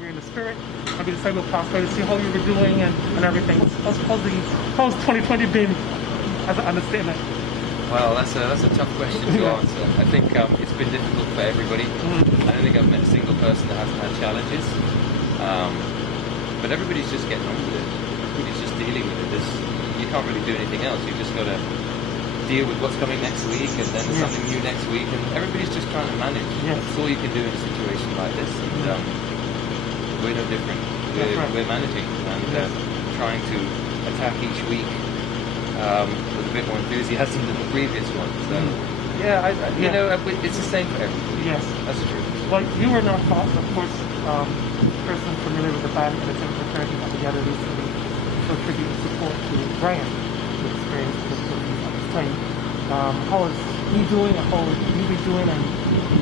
we're in the spirit, and we decided we'll pass by to see how you were doing and everything. How's 2020 been as an understatement? Well, that's a tough question to answer. I think it's been difficult for everybody. I don't think I've met a single person that hasn't had challenges. But everybody's just getting on with it. Everybody's just dealing with it. You can't really do anything else. You've just got to deal with what's coming next week, and then there's something new next week, and everybody's just trying to manage. That's all you can do in a situation like this. And we're no different. We're managing and trying to attack each week with a bit more enthusiasm than the previous one. So you know, it's the same for everybody. Yes, that's true. Well, you were not taught, of course, person familiar with the band and its infiltration got together recently to tribute and support to Brian, who experienced difficulties at this time. How is he doing, and how is you be doing, and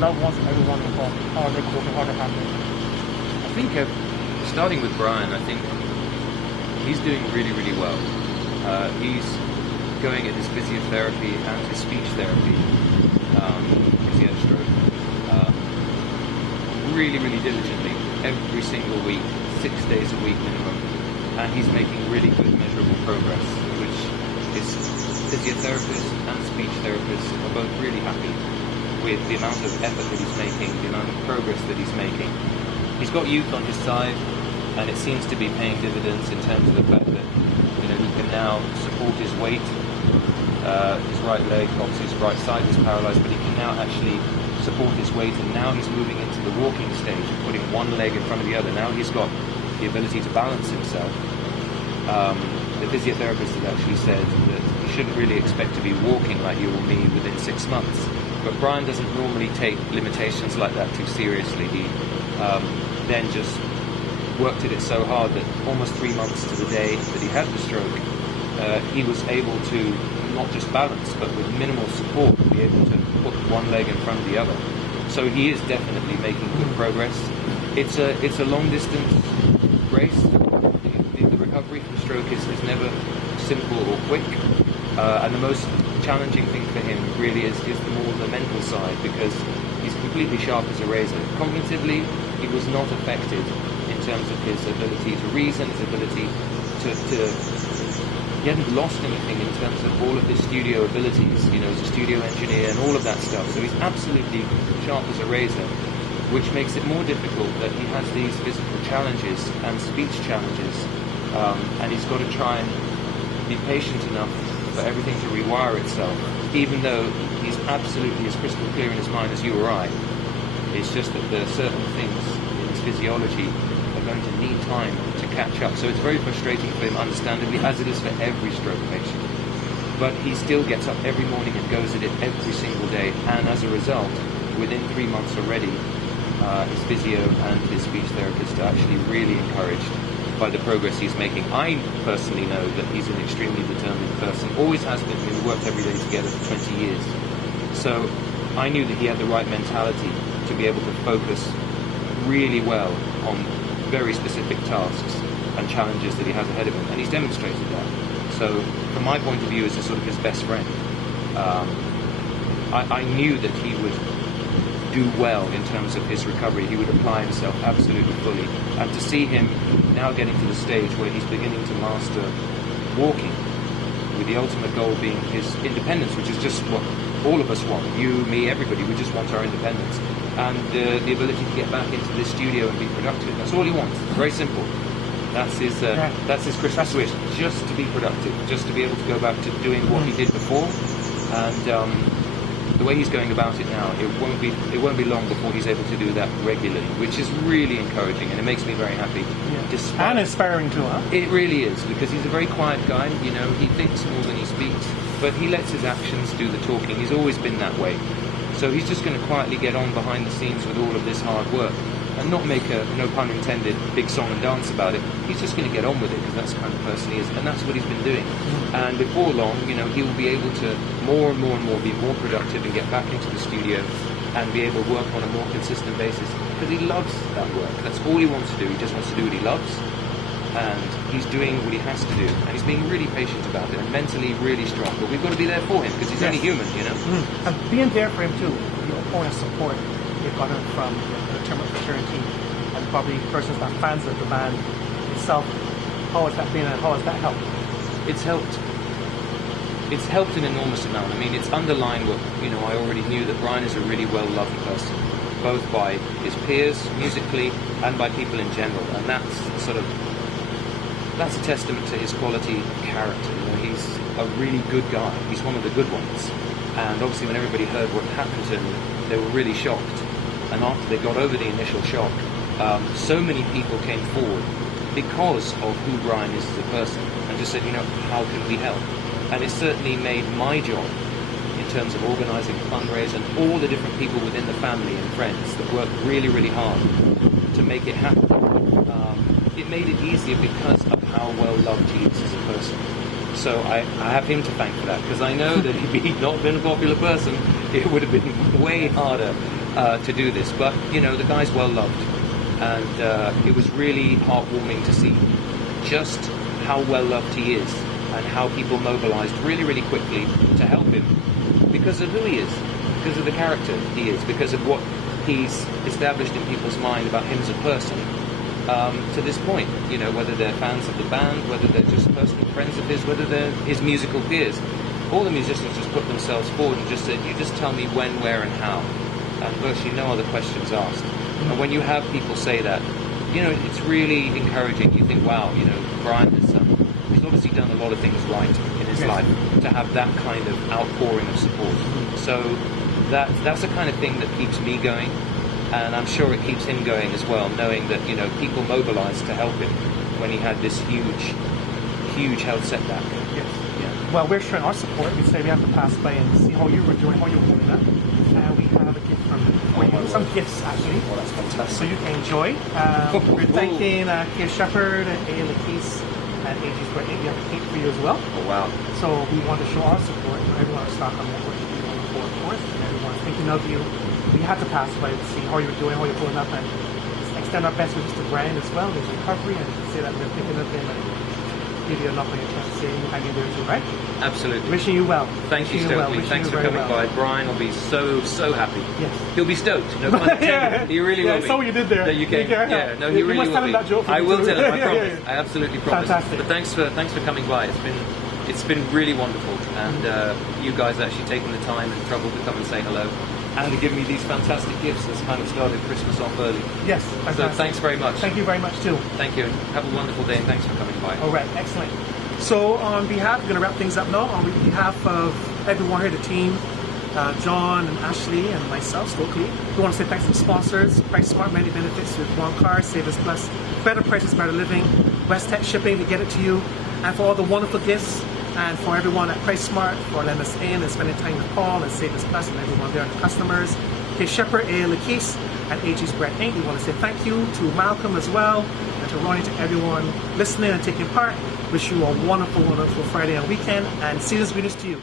loved ones and everyone involved? How are they coping, how are they handling it? I think, starting with Brian, I think he's doing really, really well. He's going at his physiotherapy and his speech therapy because he had a stroke. Really, really diligently, every single week, 6 days a week minimum, and he's making really good, measurable progress, which his physiotherapists and speech therapists are both really happy with the amount of effort that he's making, the amount of progress that he's making. He's got youth on his side, and it seems to be paying dividends in terms of the fact that he can now support his weight. His right leg, obviously his right side is paralyzed, but he can now actually support his weight, and now he's moving into the walking stage of putting one leg in front of the other. Now he's got the ability to balance himself. The physiotherapist has actually said that he shouldn't really expect to be walking like you or me within 6 months. But Brian doesn't normally take limitations like that too seriously. He then just worked at it so hard that almost 3 months to the day that he had the stroke, he was able to not just balance, but with minimal support, be able to put one leg in front of the other. So he is definitely making good progress. It's a long distance race. The recovery from stroke is never simple or quick, and the most challenging thing for him really is more the mental side, because he's completely sharp as a razor. Cognitively, he was not affected in terms of his ability to reason, his ability to he hadn't lost anything in terms of all of his studio abilities, as a studio engineer and all of that stuff. So he's absolutely sharp as a razor, which makes it more difficult that he has these physical challenges and speech challenges, and he's got to try and be patient enough for everything to rewire itself, even though he's absolutely as crystal clear in his mind as you or I. It's just that there are certain things in his physiology are going to need time to catch up. So it's very frustrating for him, understandably, as it is for every stroke patient. But he still gets up every morning and goes at it every single day, and as a result, within 3 months already, his physio and his speech therapist are actually really encouraged by the progress he's making. I personally know that he's an extremely determined person, always has been. We've worked every day together for 20 years. So I knew that he had the right mentality to be able to focus really well on very specific tasks and challenges that he has ahead of him, and he's demonstrated that. So from my point of view, as a sort of his best friend, I knew that he would do well in terms of his recovery. He would apply himself absolutely fully, and to see him now getting to the stage where he's beginning to master walking, with the ultimate goal being his independence, which is just what all of us want. You, me, everybody, we just want our independence. And the ability to get back into the studio and be productive. That's all he wants. Very simple. That's his Christmas wish. Just to be productive. Just to be able to go back to doing what he did before. And the way he's going about it now, it won't be long before he's able to do that regularly, which is really encouraging, and it makes me very happy. Yeah. And inspiring too, huh? It really is, because he's a very quiet guy. He thinks more than he speaks, but he lets his actions do the talking. He's always been that way. So he's just going to quietly get on behind the scenes with all of this hard work and not make a, no pun intended, big song and dance about it. He's just going to get on with it, because that's the kind of person he is, and that's what he's been doing. And before long, he will be able to more and more be more productive and get back into the studio and be able to work on a more consistent basis, because he loves that work. That's all he wants to do. He just wants to do what he loves, and he's doing what he has to do, and he's being really patient about it and mentally really strong. But we've got to be there for him, because he's only human, And being there for him too, the opponent support you've gotten from the term of fraternity and probably persons that are fans of the band itself. How has that been and how has that helped? It's helped. It's helped an enormous amount. I mean, it's underlined what I already knew, that Brian is a really well-loved person, both by his peers musically and by people in general, and that's a testament to his quality of character. He's a really good guy. He's one of the good ones. And obviously, when everybody heard what happened to him, they were really shocked. And after they got over the initial shock, so many people came forward because of who Brian is as a person, and just said, how can we help? And it certainly made my job, in terms of organising a fundraiser, and all the different people within the family and friends that worked really, really hard to make it happen. It made it easier because of how well loved he is as a person. So I have him to thank for that, because I know that if he'd not been a popular person, it would have been way harder to do this. But the guy's well loved, and it was really heartwarming to see just how well loved he is, and how people mobilised really, really quickly to help him because of who he is, because of the character he is, because of what he's established in people's mind about him as a person. To this point, whether they're fans of the band, whether they're just personal friends of his, whether they're his musical peers, all the musicians just put themselves forward and just said, you just tell me when, where and how, and virtually no other questions asked. And when you have people say that, it's really encouraging. You think, wow, Brian he's obviously done a lot of things right in his life to have that kind of outpouring of support. So that's the kind of thing that keeps me going. And I'm sure it keeps him going as well, knowing that people mobilised to help him when he had this huge health setback. Yes. Yeah. Well, we're showing our support. We say we have to pass by and see how you're enjoying, how you're holding up. We have a gift from you, some gifts actually. Oh, that's fantastic. So you can enjoy. We're thanking Kate Shepherd, Laquis, and AJ's birthday. We have a cake for you as well. Oh wow! So we want to show our support. Everyone at Stockholm Network is doing for, of course, and everyone's thinking of you. We had to pass by to see how you're doing, how you're pulling up, and extend our best wishes to Brian as well, his recovery, and say that we're thinking of him and give you enough of your chance to say hang in there too, right? Absolutely. Wishing you well. Thank you, Stokely. Thanks for coming by. Brian will be so happy. Yes. He'll be stoked. No pun intended. He really will be. I saw what you did there. That you came. Yeah, no, he really will be. That joke I will tell him. I promise. I absolutely promise. Fantastic. But thanks for coming by. It's been really wonderful, and you guys actually taking the time and trouble to come and say hello, and to give me these fantastic gifts that's kind of started Christmas off early. Yes, fantastic. So thanks very much. Thank you very much too. Thank you, and have a wonderful day, and thanks for coming by. All right, excellent. So on behalf, we're going to wrap things up now. On behalf of everyone here, the team, John and Ashley and myself, Stokely, we want to say thanks to the sponsors, PriceSmart, many benefits with one car, Savers Plus, better prices, better living, West Tech shipping to get it to you, and for all the wonderful gifts, and for everyone at PriceSmart for letting us in and spending time with Paul and Savers Plus and everyone there and the customers, Kate Shepherd, Laquis, and AJ's Bread Inc. We want to say thank you to Malcolm as well, and to Ronnie, to everyone listening and taking part. Wish you a wonderful, wonderful Friday and weekend, and season's greetings to you.